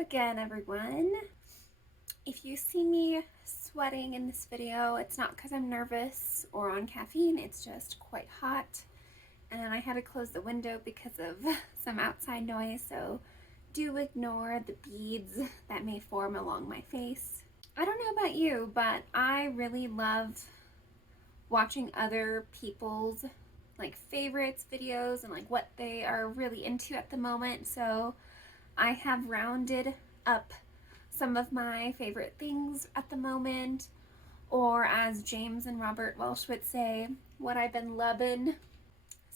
Hello again, everyone. If you see me sweating in this video, it's not because I'm nervous or on caffeine, it's just quite hot. And I had to close the window because of some outside noise, so do ignore the beads that may form along my face. I don't know about you, but I really love watching other people's favorites videos and what they are really into at the moment. So I have rounded up some of my favorite things at the moment, or as James and Robert Welsh would say, what I've been lubbin'.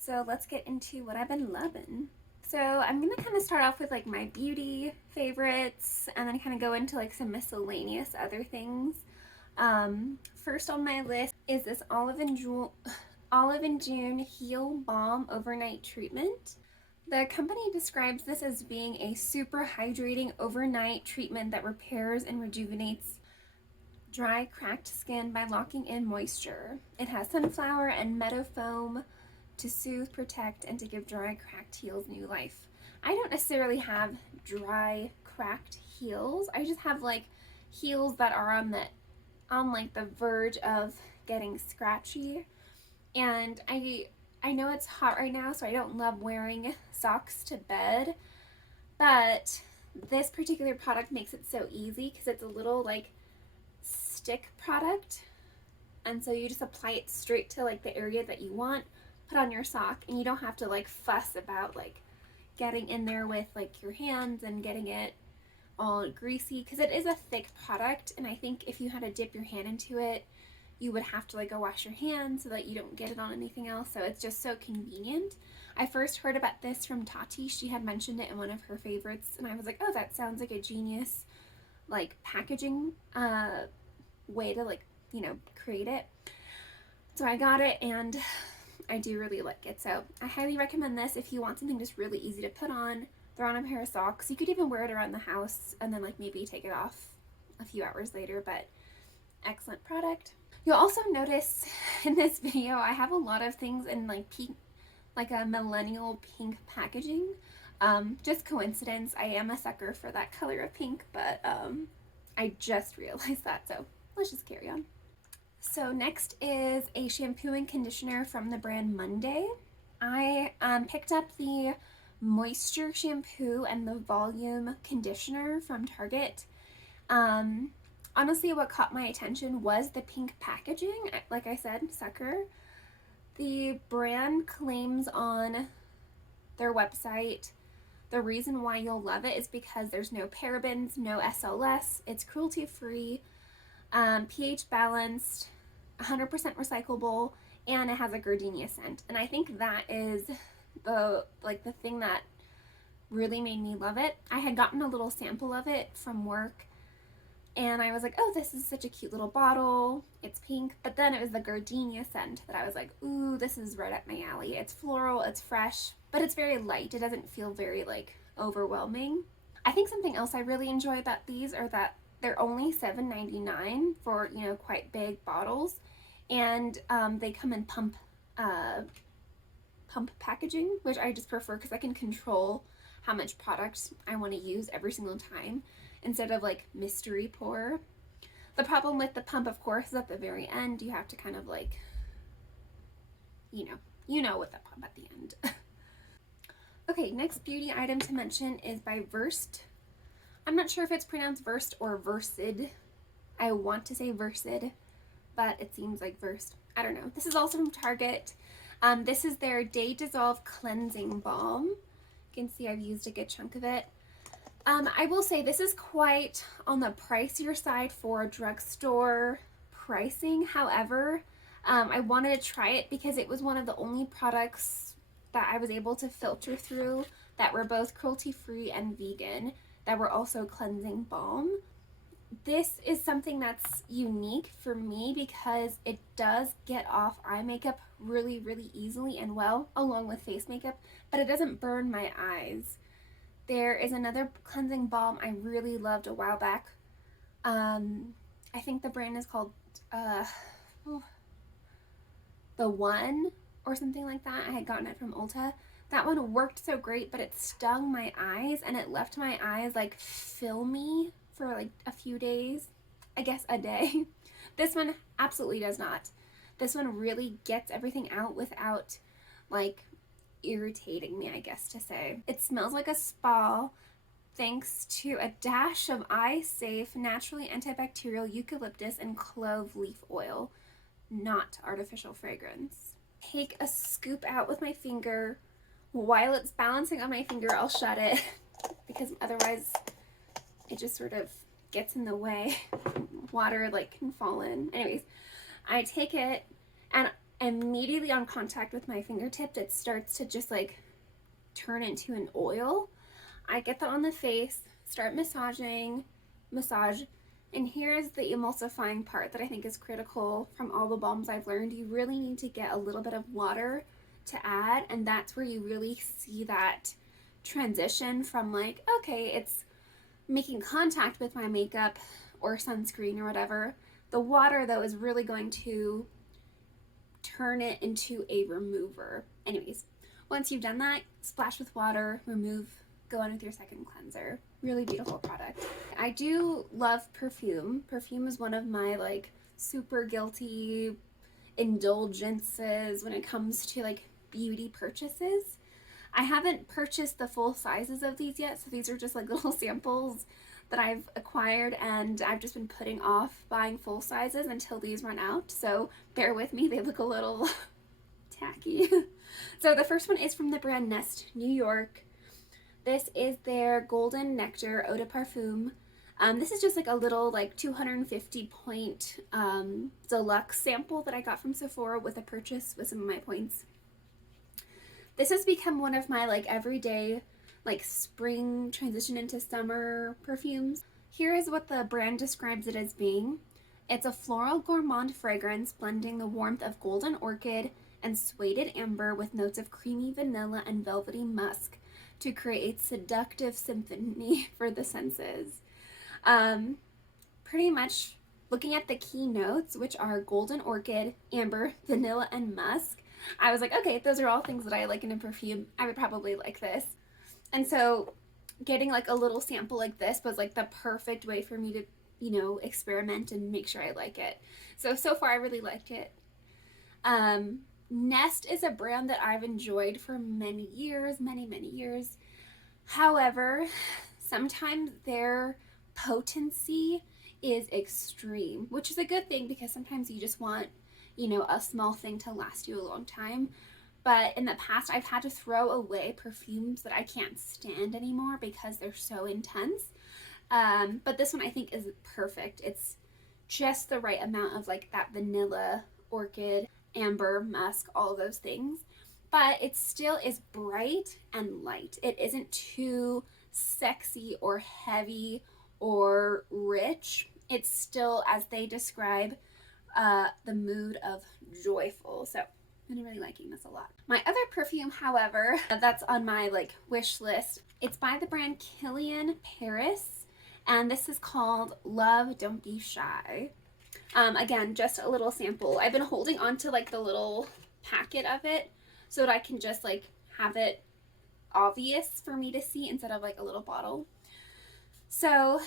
So let's get into what I've been lubbin'. So I'm gonna kind of start off with my beauty favorites and then kind of go into some miscellaneous other things. First on my list is this Olive and June Heal Balm Overnight Treatment. The company describes this as being a super hydrating overnight treatment that repairs and rejuvenates dry, cracked skin by locking in moisture. It has sunflower and meadow foam to soothe, protect, and to give dry, cracked heels new life. I don't necessarily have dry, cracked heels. I just have heels that are on the verge of getting scratchy. And I know it's hot right now, so I don't love wearing socks to bed, but this particular product makes it so easy because it's a little stick product, and so you just apply it straight to the area that you want, put on your sock, and you don't have to fuss about getting in there with your hands and getting it all greasy, because it is a thick product, and I think if you had to dip your hand into it, you would have to go wash your hands so that you don't get it on anything else. So it's just so convenient. I first heard about this from Tati. She had mentioned it in one of her favorites, and I was like, oh, that sounds like a genius packaging way to create it. So I got it, and I do really like it. So I highly recommend this if you want something just really easy to put on, throw on a pair of socks. You could even wear it around the house and then maybe take it off a few hours later, but excellent product. You'll also notice in this video I have a lot of things in pink, a millennial pink packaging. Just coincidence. I am a sucker for that color of pink, but I just realized that, so let's just carry on. So next is a shampoo and conditioner from the brand Monday. I picked up the moisture shampoo and the volume conditioner from Target. Honestly, what caught my attention was the pink packaging. Like I said, sucker. The brand claims on their website the reason why you'll love it is because there's no parabens, no SLS, it's cruelty-free, pH balanced, 100% recyclable, and it has a gardenia scent. And I think that is the thing that really made me love it. I had gotten a little sample of it from work, and I was like, oh, this is such a cute little bottle. It's pink. But then it was the gardenia scent that I was like, ooh, this is right up my alley. It's floral, it's fresh, but it's very light. It doesn't feel very overwhelming. I think something else I really enjoy about these are that they're only $7.99 for, quite big bottles. And they come in pump packaging, which I just prefer because I can control how much product I want to use every single time, instead of mystery pour. The problem with the pump, of course, is at the very end. You have to kind of you know with the pump at the end. Okay, next beauty item to mention is by Versed. I'm not sure if it's pronounced Versed or Versed. I want to say Versed, but it seems like Versed. I don't know. This is also from Target. This is their Day Dissolve Cleansing Balm. You can see I've used a good chunk of it. I will say this is quite on the pricier side for drugstore pricing. However, I wanted to try it because it was one of the only products that I was able to filter through that were both cruelty-free and vegan, that were also cleansing balm. This is something that's unique for me because it does get off eye makeup really, really easily and well, along with face makeup, but it doesn't burn my eyes. There is another cleansing balm I really loved a while back. I think the brand is called The One or something like that. I had gotten it from Ulta. That one worked so great, but it stung my eyes and it left my eyes like filmy for like a few days, I guess a day. This one absolutely does not. This one really gets everything out without like irritating me, I guess to say. It smells like a spa thanks to a dash of eye-safe, naturally antibacterial eucalyptus and clove leaf oil, not artificial fragrance. Take a scoop out with my finger. While it's balancing on my finger, I'll shut it because otherwise it just sort of gets in the way. Water like can fall in. Anyways, I take it and immediately on contact with my fingertip, it starts to just like turn into an oil. I get that on the face, start massage, and here's the emulsifying part that I think is critical from all the balms I've learned. You really need to get a little bit of water to add, and that's where you really see that transition from like, okay, it's making contact with my makeup or sunscreen or whatever. The water though is really going to turn it into a remover. Anyways, once you've done that, splash with water, remove, go on with your second cleanser. Really beautiful product. I do love perfume. Perfume is one of my like super guilty indulgences when it comes to like beauty purchases. I haven't purchased the full sizes of these yet, so these are just like little samples that I've acquired, and I've just been putting off buying full sizes until these run out, so bear with me, they look a little tacky. So the first one is from the brand Nest New York. This is their Golden Nectar Eau de Parfum. This is just like a little like 250 point deluxe sample that I got from Sephora with a purchase with some of my points. This has become one of my like everyday like spring transition into summer perfumes. Here is what the brand describes it as being. It's a floral gourmand fragrance blending the warmth of golden orchid and suede amber with notes of creamy vanilla and velvety musk to create seductive symphony for the senses. Pretty much looking at the key notes, which are golden orchid, amber, vanilla, and musk, I was like, okay, those are all things that I like in a perfume. I would probably like this. And so getting like a little sample like this was like the perfect way for me to, you know, experiment and make sure I like it. So far I really liked it. Nest is a brand that I've enjoyed for many years. However, sometimes their potency is extreme, which is a good thing because sometimes you just want, you know, a small thing to last you a long time. But in the past, I've had to throw away perfumes that I can't stand anymore because they're so intense. But this one I think is perfect. It's just the right amount of like that vanilla, orchid, amber, musk, all those things. But it still is bright and light. It isn't too sexy or heavy or rich. It's still, as they describe, the mood of joyful. So I'm really liking this a lot. My other perfume, however, that's on my like wish list, it's by the brand Killian Paris, and this is called Love Don't Be Shy. Again, just a little sample. I've been holding on to like the little packet of it so that I can just like have it obvious for me to see instead of like a little bottle. So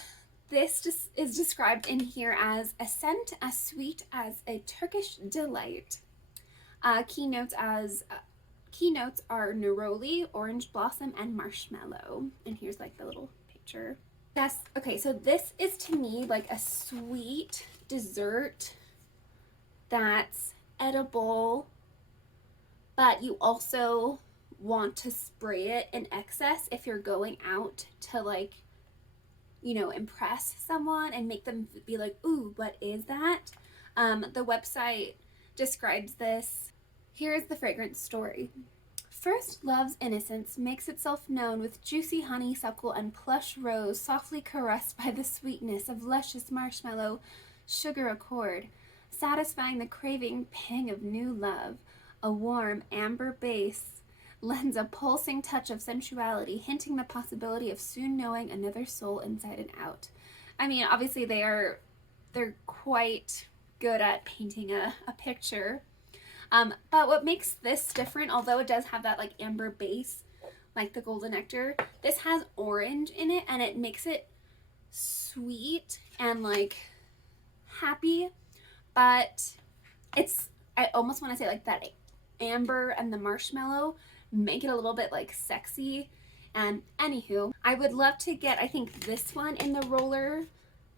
this just is described in here as a scent as sweet as a Turkish delight. Keynotes are neroli, orange blossom, and marshmallow. And here's like the little picture. Yes, okay, so this is to me like a sweet dessert that's edible, but you also want to spray it in excess if you're going out to like, you know, impress someone and make them be like, ooh, what is that? The website describes this. Here's the fragrance story. First love's innocence makes itself known with juicy honeysuckle and plush rose softly caressed by the sweetness of luscious marshmallow sugar accord, satisfying the craving pang of new love. A warm amber base lends a pulsing touch of sensuality, hinting the possibility of soon knowing another soul inside and out. I mean, obviously they're quite good at painting a picture. But what makes this different, although it does have that like amber base, like the golden nectar. This has orange in it, and it makes it sweet and like happy, but I almost want to say like that amber and the marshmallow make it a little bit like sexy. And anywho, I would love to get, I think, this one in the roller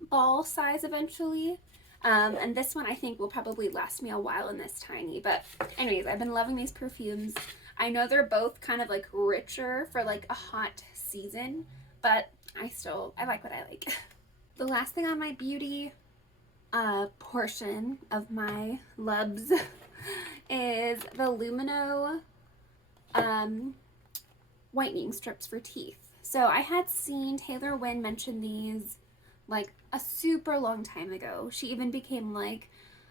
ball size eventually. And this one I think will probably last me a while in this tiny. But anyways, I've been loving these perfumes. I know they're both kind of like richer for like a hot season, but I like what I like. The last thing on my beauty portion of my Lubs is the Lumineux whitening strips for teeth. So I had seen Taylor Wynn mention these like a super long time ago. She even became like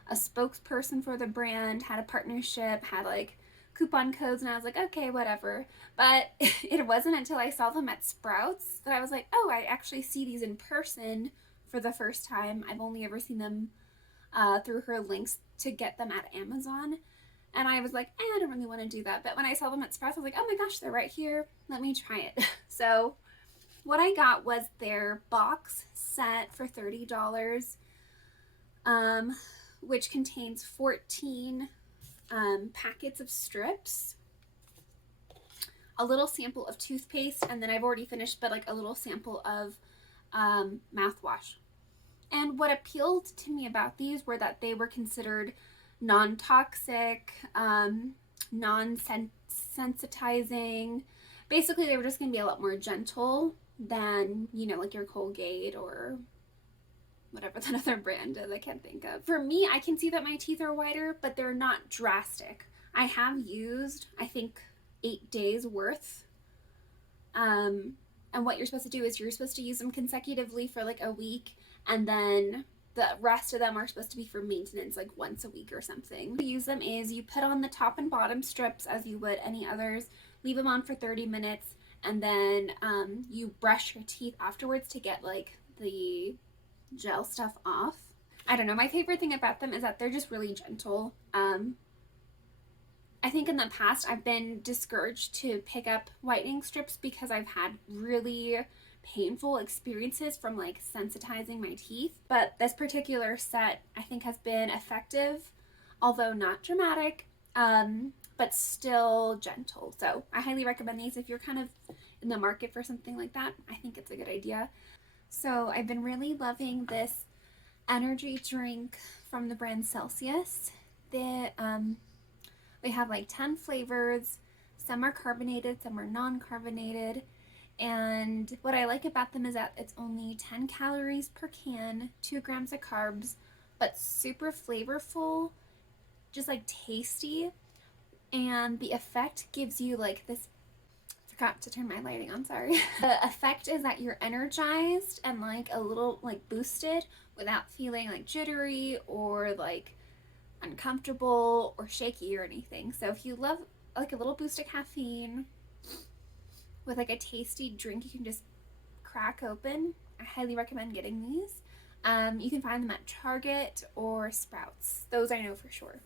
a spokesperson for the brand, had a partnership, had like coupon codes, and I was like, okay, whatever. But it wasn't until I saw them at Sprouts that I was like, oh, I actually see these in person for the first time. I've only ever seen them through her links to get them at Amazon. And I was like, I don't really want to do that. But when I saw them at Sprouts, I was like, oh my gosh, they're right here. Let me try it. So what I got was their box set for $30, which contains 14 packets of strips, a little sample of toothpaste, and then I've already finished, but like a little sample of mouthwash. And what appealed to me about these were that they were considered non-toxic, non-sensitizing. Basically, they were just going to be a lot more gentle than, you know, like your Colgate or whatever that other brand is I can't think of. For me, I can see that my teeth are whiter, but they're not drastic. I have used, I think, 8 days worth. And what you're supposed to do is you're supposed to use them consecutively for like a week, and then the rest of them are supposed to be for maintenance, like once a week or something. To use them is you put on the top and bottom strips as you would any others, leave them on for 30 minutes, and then you brush your teeth afterwards to get like the gel stuff off. I don't know, my favorite thing about them is that they're just really gentle. I think in the past I've been discouraged to pick up whitening strips because I've had really painful experiences from like sensitizing my teeth, but this particular set I think has been effective, although not dramatic, but still gentle. So I highly recommend these if you're kind of in the market for something like that. I think it's a good idea. So I've been really loving this energy drink from the brand Celsius. They have like 10 flavors. Some are carbonated, some are non-carbonated. And what I like about them is that it's only 10 calories per can, 2 grams of carbs, but super flavorful, just like tasty. And the effect gives you like this, forgot to turn my lighting on, sorry. The effect is that you're energized and like a little like boosted without feeling like jittery or like uncomfortable or shaky or anything. So if you love like a little boost of caffeine with like a tasty drink you can just crack open, I highly recommend getting these. You can find them at Target or Sprouts. Those I know for sure.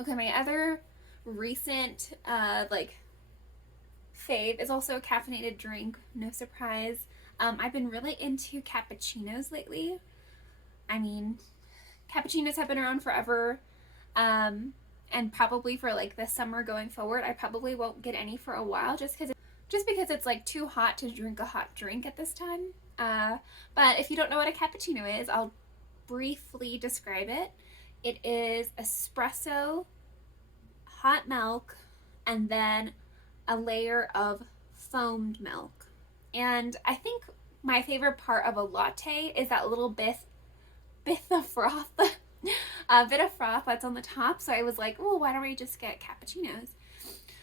Okay, my other recent like fave is also a caffeinated drink, no surprise. I've been really into cappuccinos lately. I mean, cappuccinos have been around forever, and probably for like the summer going forward, I probably won't get any for a while just because it's like too hot to drink a hot drink at this time. But if you don't know what a cappuccino is, I'll briefly describe it. It is espresso, hot milk, and then a layer of foamed milk. And I think my favorite part of a latte is that little bit of froth, a bit of froth that's on the top. So I was like, oh, why don't I just get cappuccinos?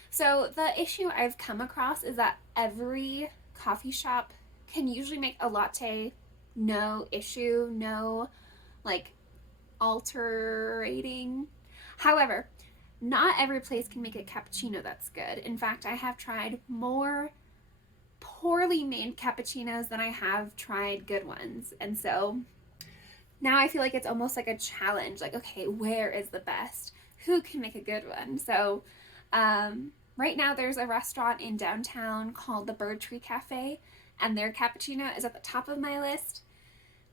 So the issue I've come across is that every coffee shop can usually make a latte no issue, no like alterating. However, not every place can make a cappuccino that's good. In fact, I have tried more poorly made cappuccinos than I have tried good ones. And so now I feel like it's almost like a challenge. Like, okay, where is the best? Who can make a good one? So Right now there's a restaurant in downtown called the Bird Tree Cafe, and their cappuccino is at the top of my list.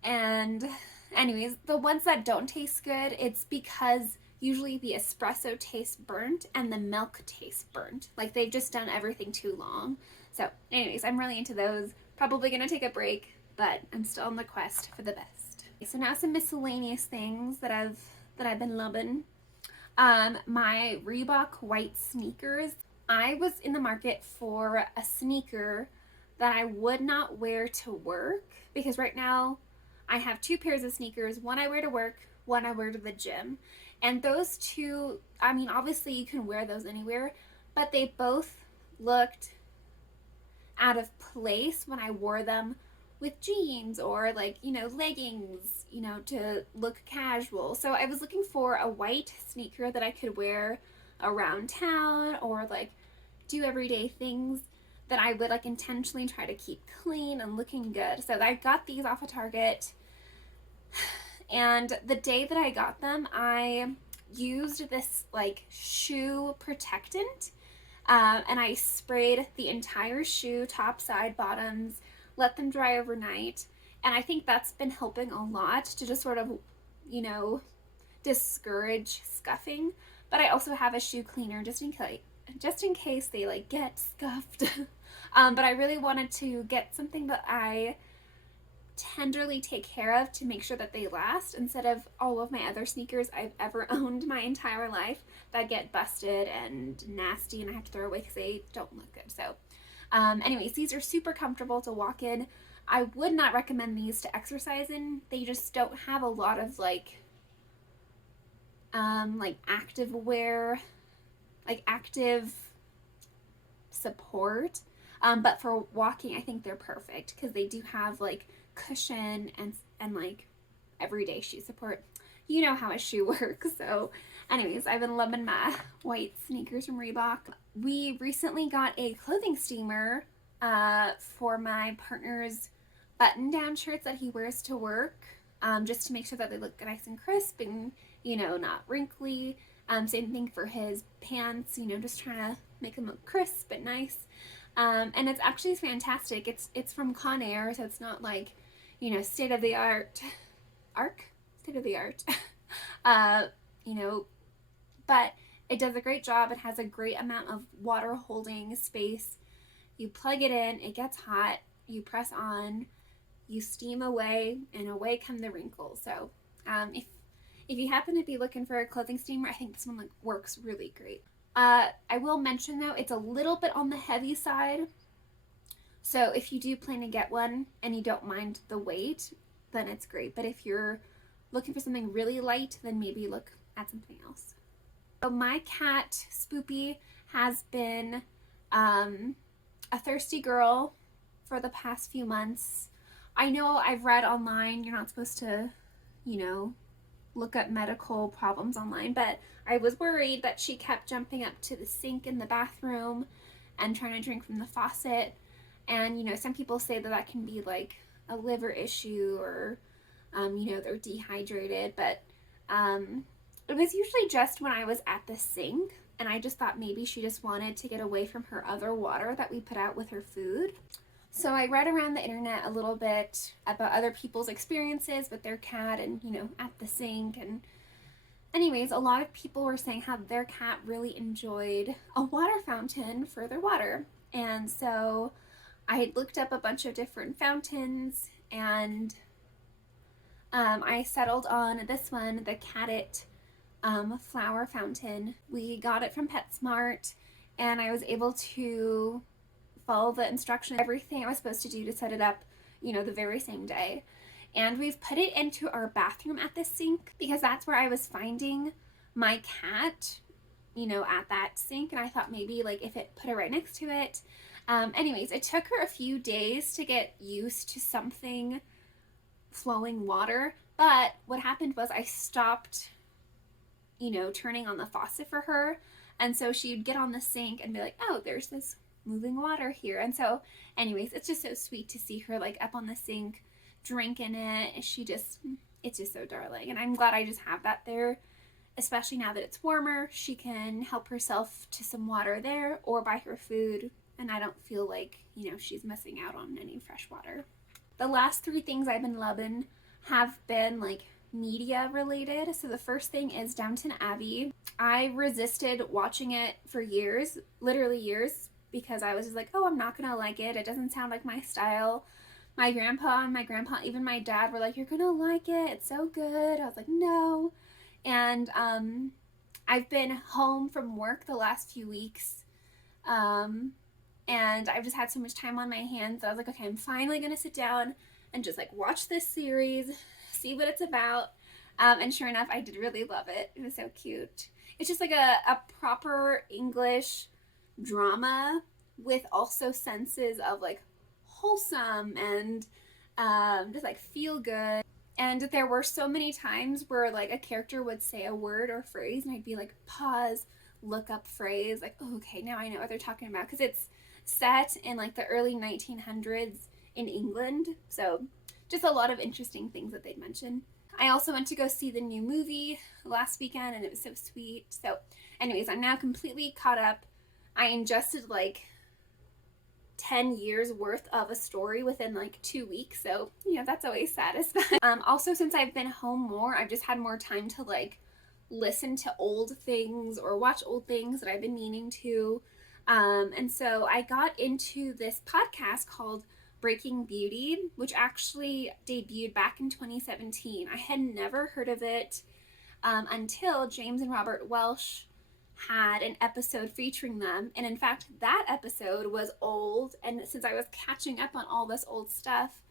And anyways, the ones that don't taste good, it's because usually the espresso tastes burnt and the milk tastes burnt. Like they've just done everything too long. So anyways, I'm really into those. Probably gonna take a break, but I'm still on the quest for the best. So now some miscellaneous things that I've been loving. My Reebok white sneakers. I was in the market for a sneaker that I would not wear to work, because right now I have two pairs of sneakers. One I wear to work, one I wear to the gym. And those two, I mean, obviously you can wear those anywhere, but they both looked out of place when I wore them with jeans or like, you know, leggings, you know, to look casual. So I was looking for a white sneaker that I could wear around town or like do everyday things that I would like intentionally try to keep clean and looking good. So I got these off of Target, and the day that I got them, I used this like shoe protectant, and I sprayed the entire shoe, top, side, bottoms, let them dry overnight. And I think that's been helping a lot to just sort of, you know, discourage scuffing. But I also have a shoe cleaner just in case they like get scuffed. But I really wanted to get something that I tenderly take care of to make sure that they last, instead of all of my other sneakers I've ever owned my entire life that get busted and nasty and I have to throw away because they don't look good. So anyways, these are super comfortable to walk in. I would not recommend these to exercise in. They just don't have a lot of like active wear, like active support. But for walking, I think they're perfect because they do have like cushion and like everyday shoe support. You know how a shoe works. So anyways, I've been loving my white sneakers from Reebok. We recently got a clothing steamer for my partner's button-down shirts that he wears to work, just to make sure that they look nice and crisp and, you know, not wrinkly. Same thing for his pants, you know, just trying to make them look crisp and nice. And it's actually fantastic. It's from Conair, so it's not like, you know, state of the art, you know, but it does a great job. It has a great amount of water holding space. You plug it in, it gets hot, you press on, you steam away, and away come the wrinkles. So if you happen to be looking for a clothing steamer, I think this one works really great. I will mention though, it's a little bit on the heavy side. So if you do plan to get one and you don't mind the weight, then it's great. But if you're looking for something really light, then maybe look at something else. So my cat, Spoopy, has been a thirsty girl for the past few months. I know I've read online you're not supposed to, you know, look up medical problems online, but I was worried that she kept jumping up to the sink in the bathroom and trying to drink from the faucet. And, you know, some people say that that can be like a liver issue or, you know, they're dehydrated. But it was usually just when I was at the sink, and I just thought maybe she just wanted to get away from her other water that we put out with her food. So I read around the internet a little bit about other people's experiences with their cat and, you know, at the sink. And anyways, a lot of people were saying how their cat really enjoyed a water fountain for their water. And so I had looked up a bunch of different fountains, and I settled on this one, the Catit flower fountain. We got it from PetSmart, and I was able to follow the instructions, everything I was supposed to do to set it up, you know, the very same day. And we've put it into our bathroom at the sink because that's where I was finding my cat, you know, at that sink. And I thought maybe like if it put it right next to it. Anyways, it took her a few days to get used to something flowing water. But what happened was I stopped, you know, turning on the faucet for her. And so she'd get on the sink and be like, oh, there's this moving water here. And so anyways, it's just so sweet to see her like up on the sink drinking it. It's just so darling. And I'm glad I just have that there especially now that it's warmer, she can help herself to some water there or buy her food, and I don't feel like, you know, she's missing out on any fresh water. The last 3 things I've been loving have been like media related. So the first thing is Downton Abbey. I resisted watching it for years, literally years, because I was just like, oh, I'm not gonna like it. It doesn't sound like my style. My grandpa and my grandpa, even my dad, were like, you're gonna like it. It's so good. I was like, no. And I've been home from work the last few weeks. And I've just had so much time on my hands that I was like, okay, I'm finally gonna sit down and just like watch this series, see what it's about. And sure enough, I did really love it. It was so cute. It's just like a proper English drama with also senses of like wholesome and just like feel good. And there were so many times where like a character would say a word or phrase and I'd be like, pause, look up phrase, like, oh, okay, now I know what they're talking about, because it's set in like the early 1900s in England. So just a lot of interesting things that they'd mention. I also went to go see the new movie last weekend and it was so sweet. So anyways, I'm now completely caught up. I ingested like 10 years worth of a story within like 2 weeks. So, you know, that's always satisfying. Also, since I've been home more, I've just had more time to like listen to old things or watch old things that I've been meaning to. And so I got into this podcast called Breaking Beauty, which actually debuted back in 2017. I had never heard of it until James and Robert Welsh had an episode featuring them. And in fact, that episode was old. And since I was catching up on all this old stuff,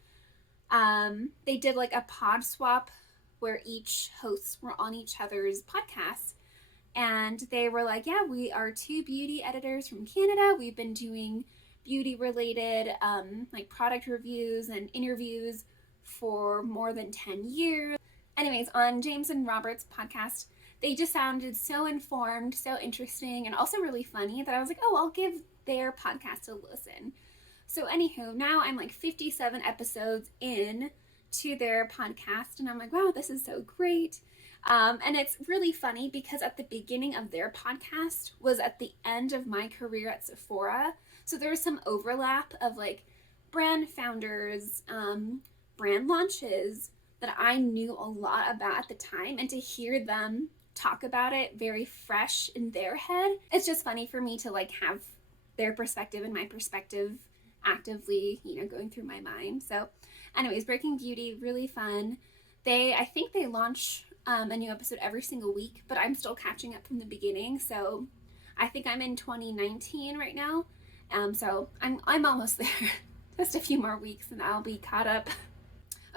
they did like a pod swap where each hosts were on each other's podcasts. And they were like, yeah, we are 2 beauty editors from Canada. We've been doing beauty related like product reviews and interviews for more than 10 years. Anyways, on James and Robert's podcast, they just sounded so informed, so interesting, and also really funny that I was like, oh, I'll give their podcast a listen. So anywho, now I'm like 57 episodes in to their podcast, and I'm like, wow, this is so great. And it's really funny because at the beginning of their podcast was at the end of my career at Sephora. So there was some overlap of like brand founders, brand launches that I knew a lot about at the time, and to hear them talk about it very fresh in their head, it's just funny for me to like have their perspective and my perspective actively, you know, going through my mind. So anyways, Breaking Beauty, really fun. I think they launch a new episode every single week, but I'm still catching up from the beginning. So I think I'm in 2019 right now. So I'm almost there. Just a few more weeks and I'll be caught up.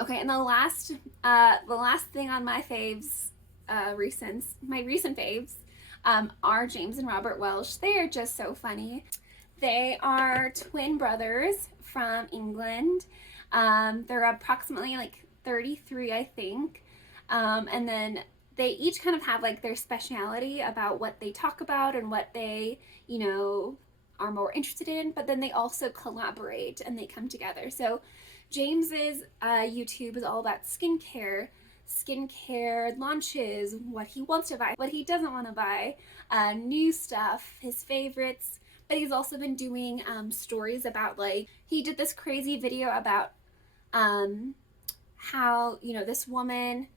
Okay, and the last thing on my faves, my recent faves, are James and Robert Welsh. They are just so funny. They are twin brothers from England. They're approximately like 33, I think. And then they each kind of have like their speciality about what they talk about and what they, you know, are more interested in, but then they also collaborate and they come together. So James's YouTube is all about skincare launches, what he wants to buy, what he doesn't want to buy, new stuff, his favorites. But he's also been doing stories about, like, he did this crazy video about how, you know, this woman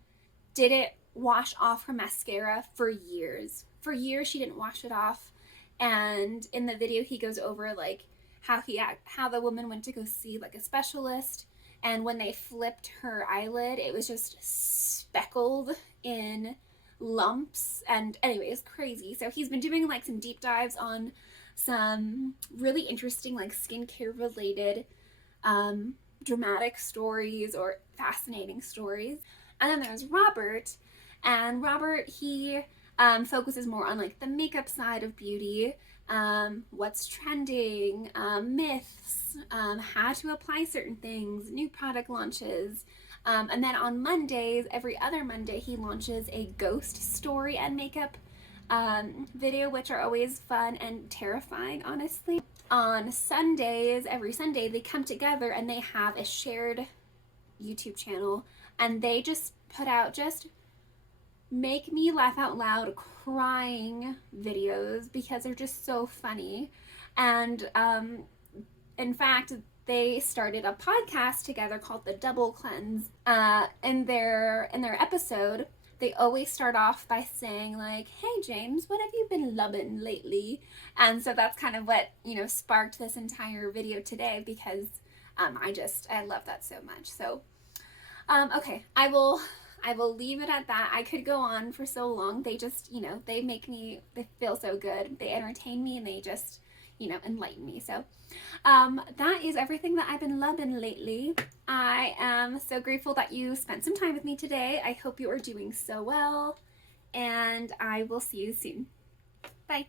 didn't wash off her mascara for years. For years she didn't wash it off. And in the video he goes over like how the woman went to go see like a specialist, and when they flipped her eyelid, it was just speckled in lumps. And anyway, it's crazy. So he's been doing like some deep dives on some really interesting like skincare related dramatic stories or fascinating stories. And then there's Robert, and Robert, he focuses more on like the makeup side of beauty, what's trending, myths, how to apply certain things, new product launches. And then on Mondays, every other Monday, he launches a ghost story and makeup video, which are always fun and terrifying, honestly. On Sundays, every Sunday, they come together and they have a shared YouTube channel, and they just put out just make me laugh out loud crying videos because they're just so funny. And in fact, they started a podcast together called The Double Cleanse. In their episode, they always start off by saying like, "Hey James, what have you been lubbin lately?" And so that's kind of what, you know, sparked this entire video today, because I love that so much. So okay, I will leave it at that. I could go on for so long. They just, you know, they feel so good. They entertain me, and they just, you know, enlighten me. So that is everything that I've been loving lately. I am so grateful that you spent some time with me today. I hope you are doing so well, and I will see you soon. Bye.